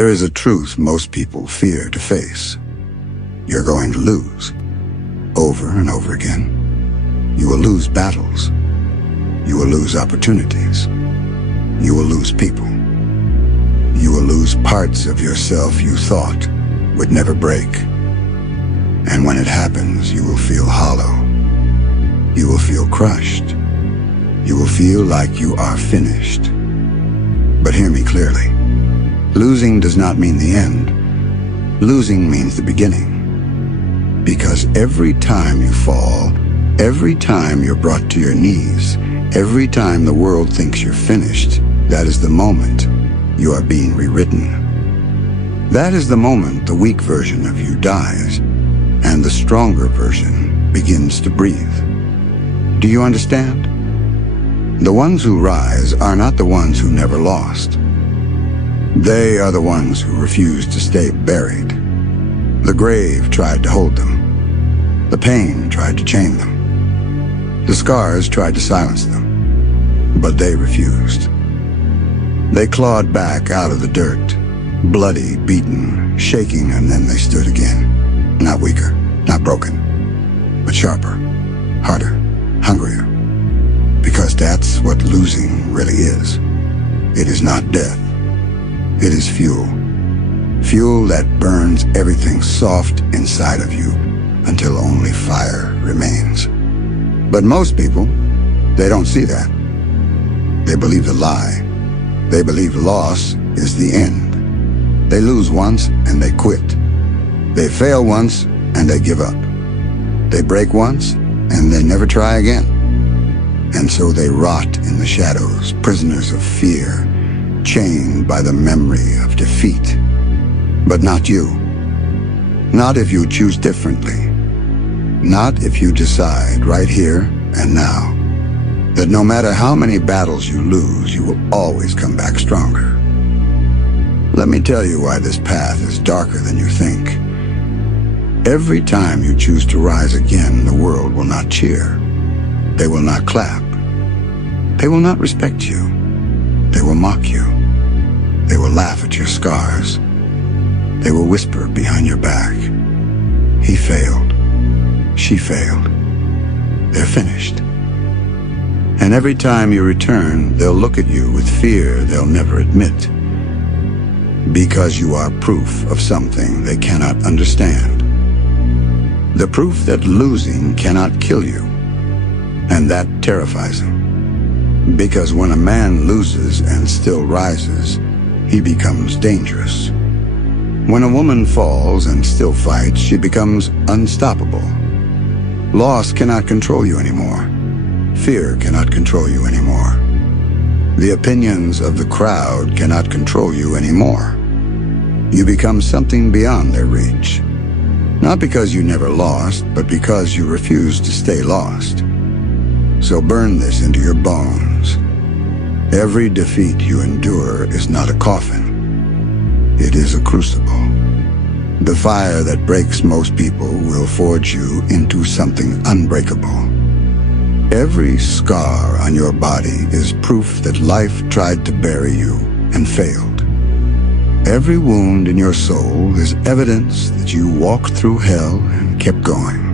There is a truth most people fear to face. You're going to lose. Over and over again. You will lose battles. You will lose opportunities. You will lose people. You will lose parts of yourself you thought would never break. And when it happens, you will feel hollow. You will feel crushed. You will feel like you are finished. But hear me clearly. Losing does not mean the end. Losing means the beginning. Because every time you fall, every time you're brought to your knees, every time the world thinks you're finished, that is the moment you are being rewritten. That is the moment the weak version of you dies, and the stronger version begins to breathe. Do you understand? The ones who rise are not the ones who never lost. They are the ones who refuse to stay buried. The grave tried to hold them. The pain tried to chain them. The scars tried to silence them. But they refused. They clawed back out of the dirt, bloody, beaten, shaking, and then they stood again. Not weaker, not broken, but sharper, harder, hungrier. Because that's what losing really is. It is not death. It is fuel. Fuel that burns everything soft inside of you until only fire remains. But most people, they don't see that. They believe the lie. They believe loss is the end. They lose once and they quit. They fail once and they give up. They break once and they never try again. And so they rot in the shadows, prisoners of fear, chained by the memory of defeat. But not you. Not if you choose differently. Not if you decide right here and now that no matter how many battles you lose, you will always come back stronger. Let me tell you why this path is darker than you think. Every time you choose to rise again, the world will not cheer. They will not clap. They will not respect you. They will mock you. They will laugh at your scars. They will whisper behind your back. He failed. She failed. They're finished. And every time you return, they'll look at you with fear they'll never admit. Because you are proof of something they cannot understand. The proof that losing cannot kill you. And that terrifies them. Because when a man loses and still rises, he becomes dangerous. When a woman falls and still fights, she becomes unstoppable. Loss cannot control you anymore. Fear cannot control you anymore. The opinions of the crowd cannot control you anymore. You become something beyond their reach. Not because you never lost, but because you refuse to stay lost. So burn this into your bones. Every defeat you endure is not a coffin. It is a crucible. The fire that breaks most people will forge you into something unbreakable. Every scar on your body is proof that life tried to bury you and failed. Every wound in your soul is evidence that you walked through hell and kept going.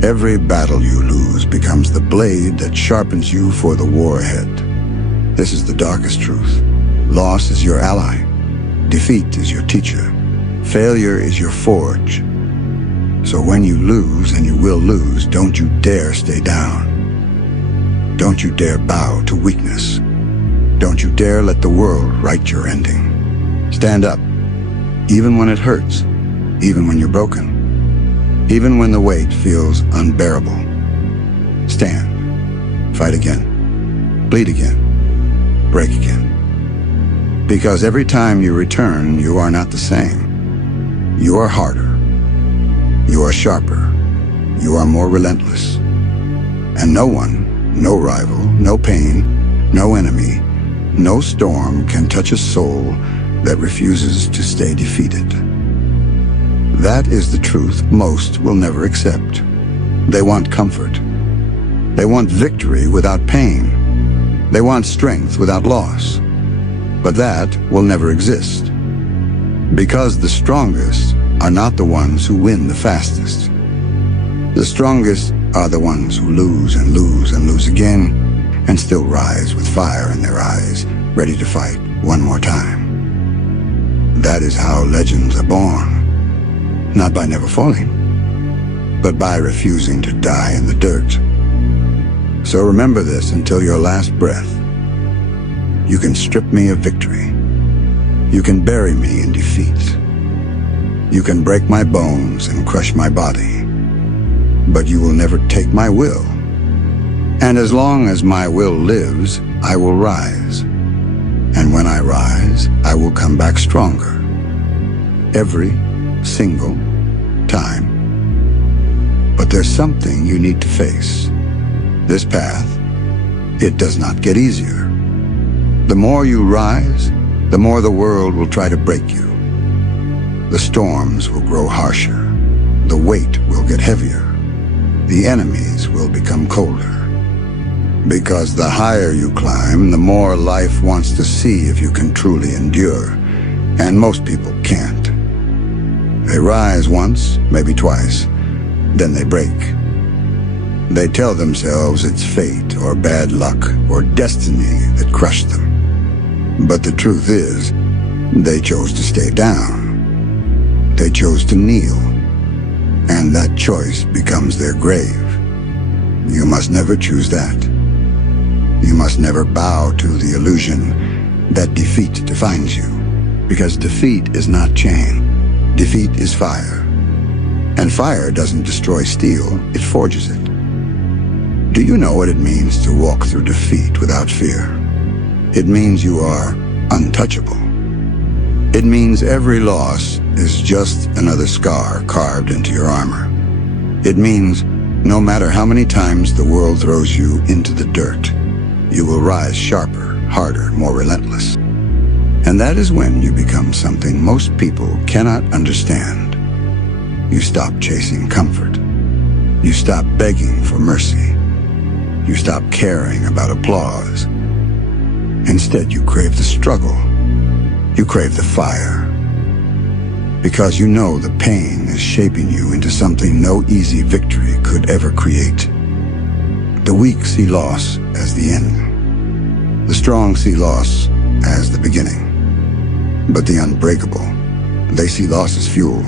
Every battle you lose becomes the blade that sharpens you for the war ahead. This is the darkest truth. Loss is your ally. Defeat is your teacher. Failure is your forge. So when you lose, and you will lose, don't you dare stay down. Don't you dare bow to weakness. Don't you dare let the world write your ending. Stand up, even when it hurts, even when you're broken, even when the weight feels unbearable. Stand, fight again, bleed again, break again. Because every time you return, you are not the same. You are harder. You are sharper. You are more relentless. And no one, no rival, no pain, no enemy, no storm can touch a soul that refuses to stay defeated. That is the truth most will never accept. They want comfort. They want victory without pain. They want strength without loss. But that will never exist. Because the strongest are not the ones who win the fastest. The strongest are the ones who lose and lose and lose again, and still rise with fire in their eyes, ready to fight one more time. That is how legends are born. Not by never falling, but by refusing to die in the dirt. So remember this until your last breath. You can strip me of victory. You can bury me in defeat. You can break my bones and crush my body, but you will never take my will. And as long as my will lives, I will rise. And when I rise, I will come back stronger. Every single time. But there's something you need to face. This path, it does not get easier. The more you rise, the more the world will try to break you. The storms will grow harsher. The weight will get heavier. The enemies will become colder. Because the higher you climb, the more life wants to see if you can truly endure. And most people can't. They rise once, maybe twice, then they break. They tell themselves it's fate or bad luck or destiny that crushed them. But the truth is, they chose to stay down. They chose to kneel. And that choice becomes their grave. You must never choose that. You must never bow to the illusion that defeat defines you. Because defeat is not chain. Defeat is fire. And fire doesn't destroy steel, it forges it. Do you know what it means to walk through defeat without fear? It means you are untouchable. It means every loss is just another scar carved into your armor. It means no matter how many times the world throws you into the dirt, you will rise sharper, harder, more relentless. And that is when you become something most people cannot understand. You stop chasing comfort. You stop begging for mercy. You stop caring about applause. Instead, you crave the struggle. You crave the fire. Because you know the pain is shaping you into something no easy victory could ever create. The weak see loss as the end. The strong see loss as the beginning. But the unbreakable, they see loss as fuel.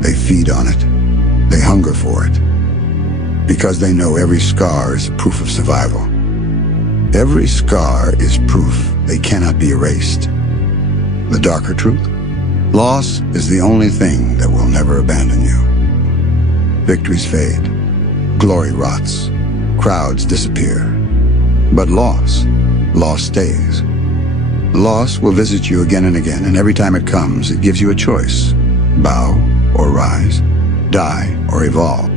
They feed on it. They hunger for it. Because they know every scar is proof of survival. Every scar is proof they cannot be erased. The darker truth? Loss is the only thing that will never abandon you. Victories fade. Glory rots. Crowds disappear. But loss stays. Loss will visit you again and again, and every time it comes, it gives you a choice. Bow or rise, die or evolve.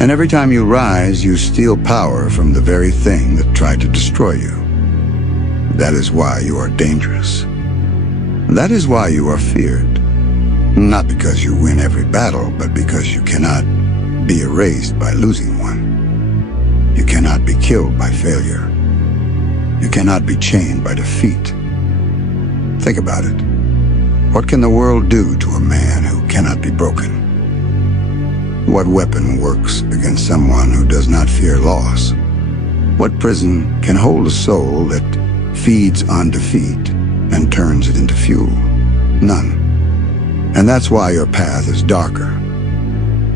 And every time you rise, you steal power from the very thing that tried to destroy you. That is why you are dangerous. That is why you are feared. Not because you win every battle, but because you cannot be erased by losing one. You cannot be killed by failure. You cannot be chained by defeat. Think about it. What can the world do to a man who cannot be broken? What weapon works against someone who does not fear loss? What prison can hold a soul that feeds on defeat and turns it into fuel? None. And that's why your path is darker.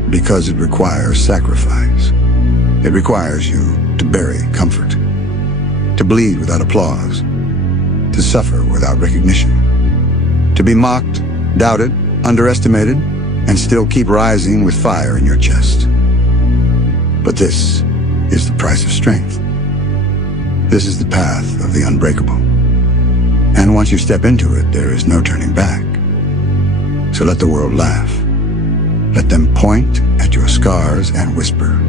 Because it requires sacrifice. It requires you to bury comfort, to bleed without applause, to suffer without recognition, to be mocked, doubted, underestimated, and still keep rising with fire in your chest. But this is the price of strength. This is the path of the unbreakable. And once you step into it, there is no turning back. So let the world laugh. Let them point at your scars and whisper.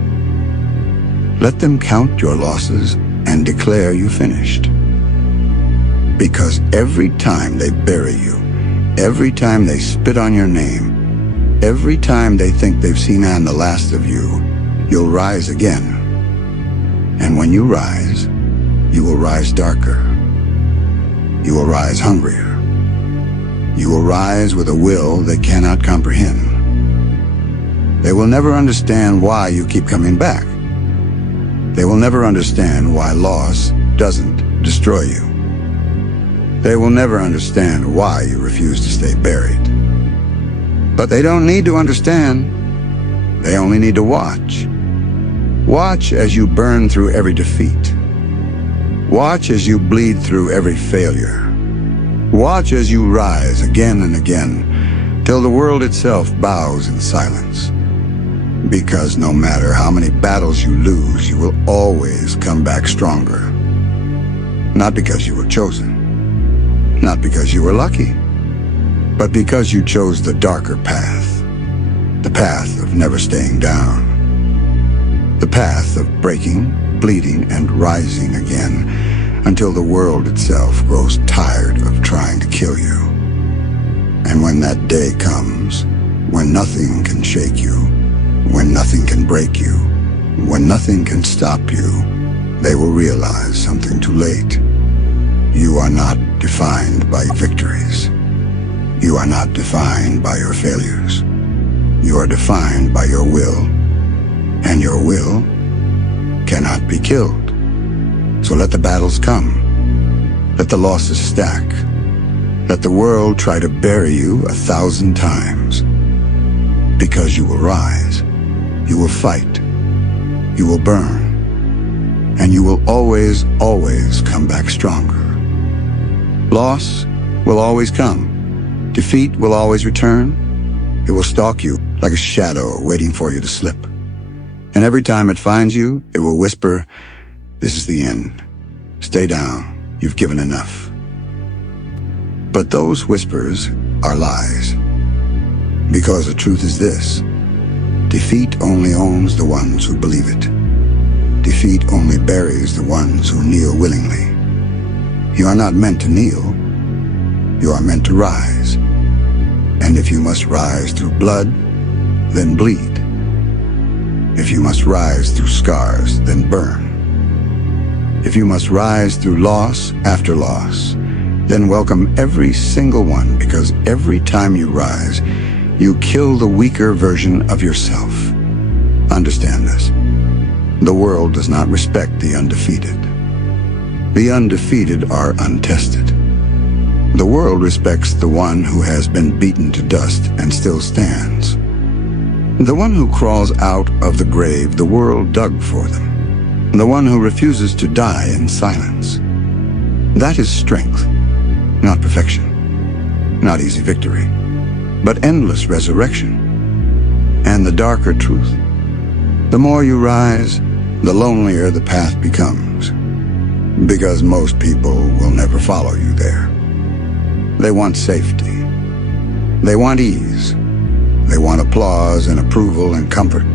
Let them count your losses and declare you finished. Because every time they bury you, every time they spit on your name, every time they think they've seen the last of you, you'll rise again. And when you rise, you will rise darker. You will rise hungrier. You will rise with a will they cannot comprehend. They will never understand why you keep coming back. They will never understand why loss doesn't destroy you. They will never understand why you refuse to stay buried. But they don't need to understand. They only need to watch. Watch as you burn through every defeat. Watch as you bleed through every failure. Watch as you rise again and again, till the world itself bows in silence. Because no matter how many battles you lose, you will always come back stronger. Not because you were chosen, not because you were lucky, but because you chose the darker path, the path of never staying down, the path of breaking, bleeding, and rising again until the world itself grows tired of trying to kill you. And when that day comes, when nothing can shake you, when nothing can break you, when nothing can stop you, they will realize something too late. You are not defined by victories. You are not defined by your failures. You are defined by your will, and your will cannot be killed. So let the battles come. Let the losses stack. Let the world try to bury you 1,000 times. Because you will rise. You will fight. You will burn. And you will always, always come back stronger. Loss will always come. Defeat will always return. It will stalk you like a shadow waiting for you to slip. And every time it finds you, it will whisper, "This is the end. Stay down. You've given enough." But those whispers are lies. Because the truth is this: defeat only owns the ones who believe it. Defeat only buries the ones who kneel willingly. You are not meant to kneel. You are meant to rise. And if you must rise through blood, then bleed. If you must rise through scars, then burn. If you must rise through loss after loss, then welcome every single one, because every time you rise, you kill the weaker version of yourself. Understand this. The world does not respect the undefeated. The undefeated are untested. The world respects the one who has been beaten to dust and still stands. The one who crawls out of the grave the world dug for them. The one who refuses to die in silence. That is strength, not perfection, not easy victory, but endless resurrection. And the darker truth: the more you rise, the lonelier the path becomes. Because most people will never follow you there. They want safety. They want ease. They want applause and approval and comfort.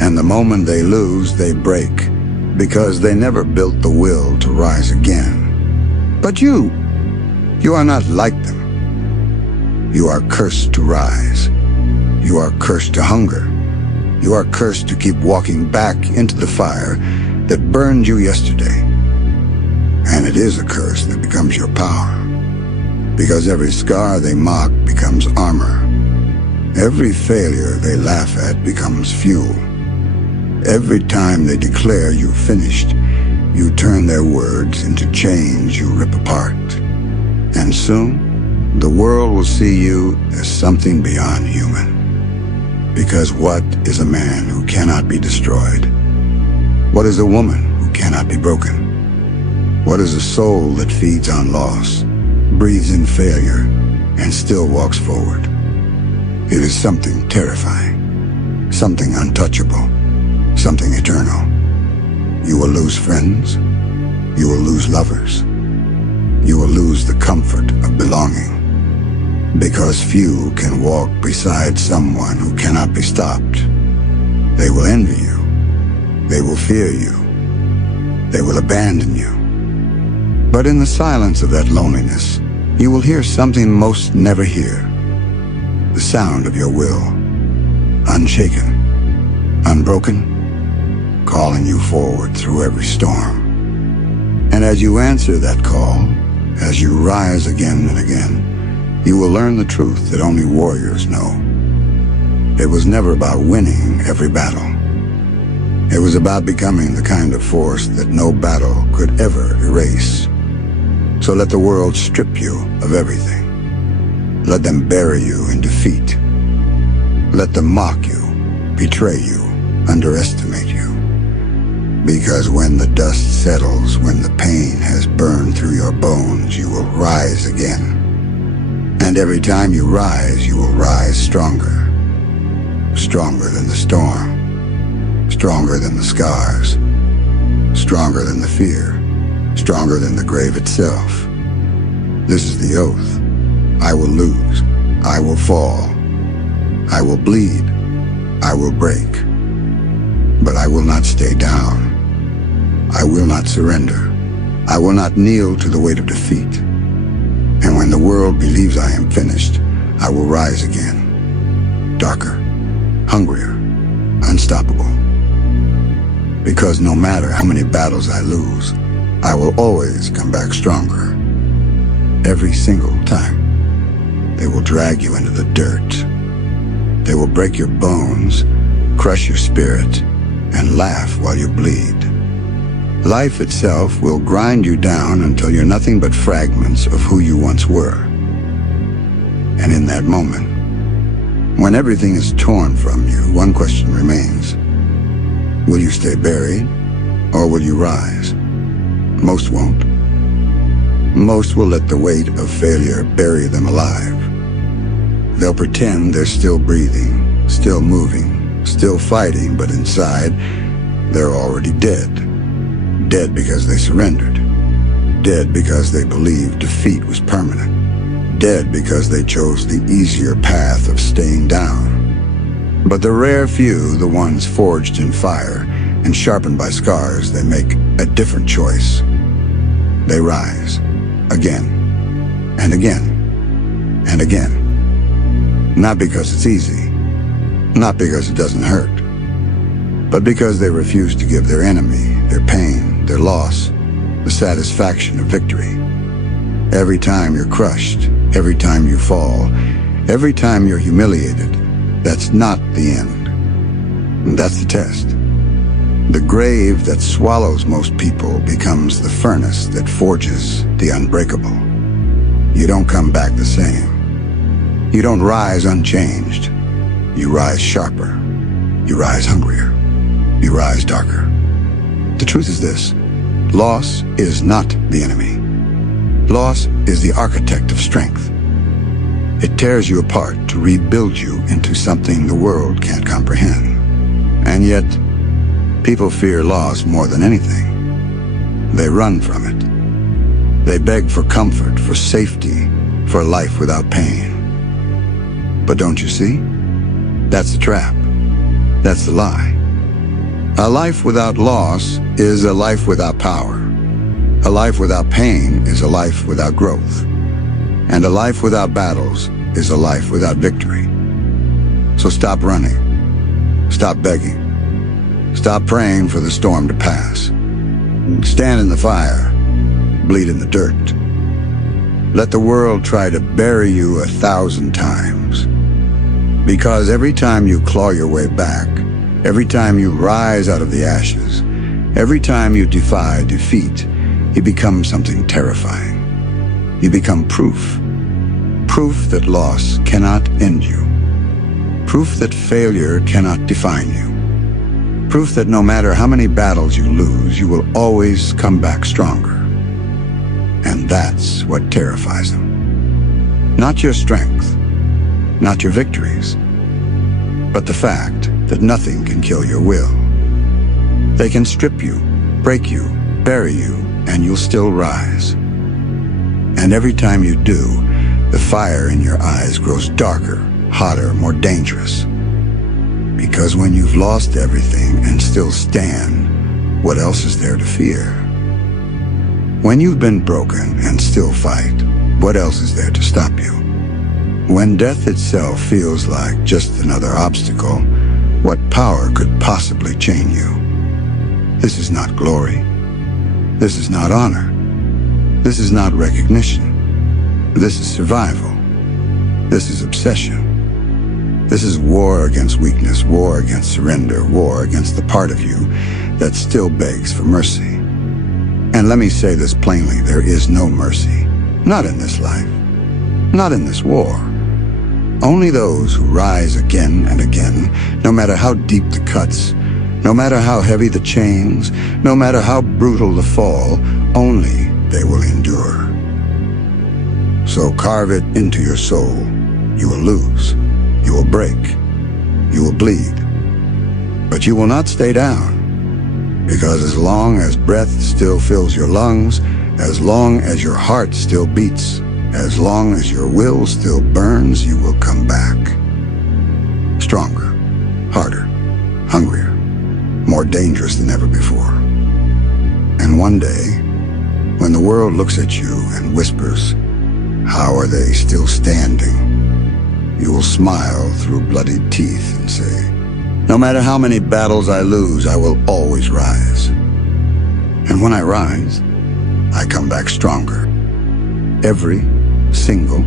And the moment they lose, they break, because they never built the will to rise again. But you are not like them. You are cursed to rise. You are cursed to hunger. You are cursed to keep walking back into the fire that burned you yesterday. And it is a curse that becomes your power. Because every scar they mock becomes armor. Every failure they laugh at becomes fuel. Every time they declare you finished, you turn their words into chains you rip apart. And soon, the world will see you as something beyond human. Because what is a man who cannot be destroyed? What is a woman who cannot be broken? What is a soul that feeds on loss, breathes in failure, and still walks forward? It is something terrifying, something untouchable, something eternal. You will lose friends. You will lose lovers. You will lose the comfort of belonging. Because few can walk beside someone who cannot be stopped. They will envy you. They will fear you. They will abandon you. But in the silence of that loneliness, you will hear something most never hear. The sound of your will, unshaken, unbroken, calling you forward through every storm. And as you answer that call, as you rise again and again, You will learn the truth that only warriors know. It was never about winning every battle. It was about becoming the kind of force that no battle could ever erase. So let the world strip you of everything. Let them bury you in defeat. Let them mock you, betray you, underestimate you. Because when the dust settles, when the pain has burned through your bones, you will rise again. And every time you will rise stronger. Stronger than the storm. Stronger than the scars. Stronger than the fear. Stronger than the grave itself. This is the oath. I will lose. I will fall. I will bleed. I will break. But I will not stay down. I will not surrender. I will not kneel to the weight of defeat. And when the world believes I am finished, I will rise again. Darker, hungrier, unstoppable. Because no matter how many battles I lose, I will always come back stronger. Every single time. They will drag you into the dirt. They will break your bones, crush your spirit, and laugh while you bleed. Life itself will grind you down until you're nothing but fragments of who you once were. And in that moment, when everything is torn from you, one question remains. Will you stay buried, or will you rise? Most won't. Most will let the weight of failure bury them alive. They'll pretend they're still breathing, still moving, still fighting, but inside, they're already dead. Dead because they surrendered. Dead because they believed defeat was permanent. Dead because they chose the easier path of staying down. But the rare few, the ones forged in fire and sharpened by scars, they make a different choice. They rise, again, and again, and again. Not because it's easy, not because it doesn't hurt, but because they refuse to give their enemy, their pain, their loss, the satisfaction of victory. Every time you're crushed, every time you fall, every time you're humiliated, that's not the end. That's the test. The grave that swallows most people becomes the furnace that forges the unbreakable. You don't come back the same. You don't rise unchanged. You rise sharper. You rise hungrier. You rise darker. The truth is this. Loss is not the enemy. Loss is the architect of strength. It tears you apart to rebuild you into something the world can't comprehend. And yet, people fear loss more than anything. They run from it. They beg for comfort, for safety, for a life without pain. But don't you see? That's the trap. That's the lie. A life without loss is a life without power. A life without pain is a life without growth. And a life without battles is a life without victory. So stop running. Stop begging. Stop praying for the storm to pass. Stand in the fire. Bleed in the dirt. Let the world try to bury you 1,000 times. Because every time you claw your way back, every time you rise out of the ashes, every time you defy defeat, you become something terrifying. You become proof. Proof that loss cannot end you. Proof that failure cannot define you. Proof that no matter how many battles you lose, you will always come back stronger. And that's what terrifies them. Not your strength, not your victories, but the fact that nothing can kill your will. They can strip you, break you, bury you, and you'll still rise. And every time you do, the fire in your eyes grows darker, hotter, more dangerous. Because when you've lost everything and still stand, what else is there to fear? When you've been broken and still fight, what else is there to stop you? When death itself feels like just another obstacle, what power could possibly chain you? This is not glory. This is not honor. This is not recognition. This is survival. This is obsession. This is war against weakness, war against surrender, war against the part of you that still begs for mercy. And let me say this plainly, there is no mercy. Not in this life. Not in this war. Only those who rise again and again, no matter how deep the cuts, no matter how heavy the chains, no matter how brutal the fall, only they will endure. So carve it into your soul. You will lose. You will break. You will bleed. But you will not stay down. Because as long as breath still fills your lungs, as long as your heart still beats, as long as your will still burns, you will come back. Stronger, harder, hungrier, more dangerous than ever before. And one day, when the world looks at you and whispers, "How are they still standing?" you will smile through bloodied teeth and say, "No matter how many battles I lose, I will always rise. And when I rise, I come back stronger. Every single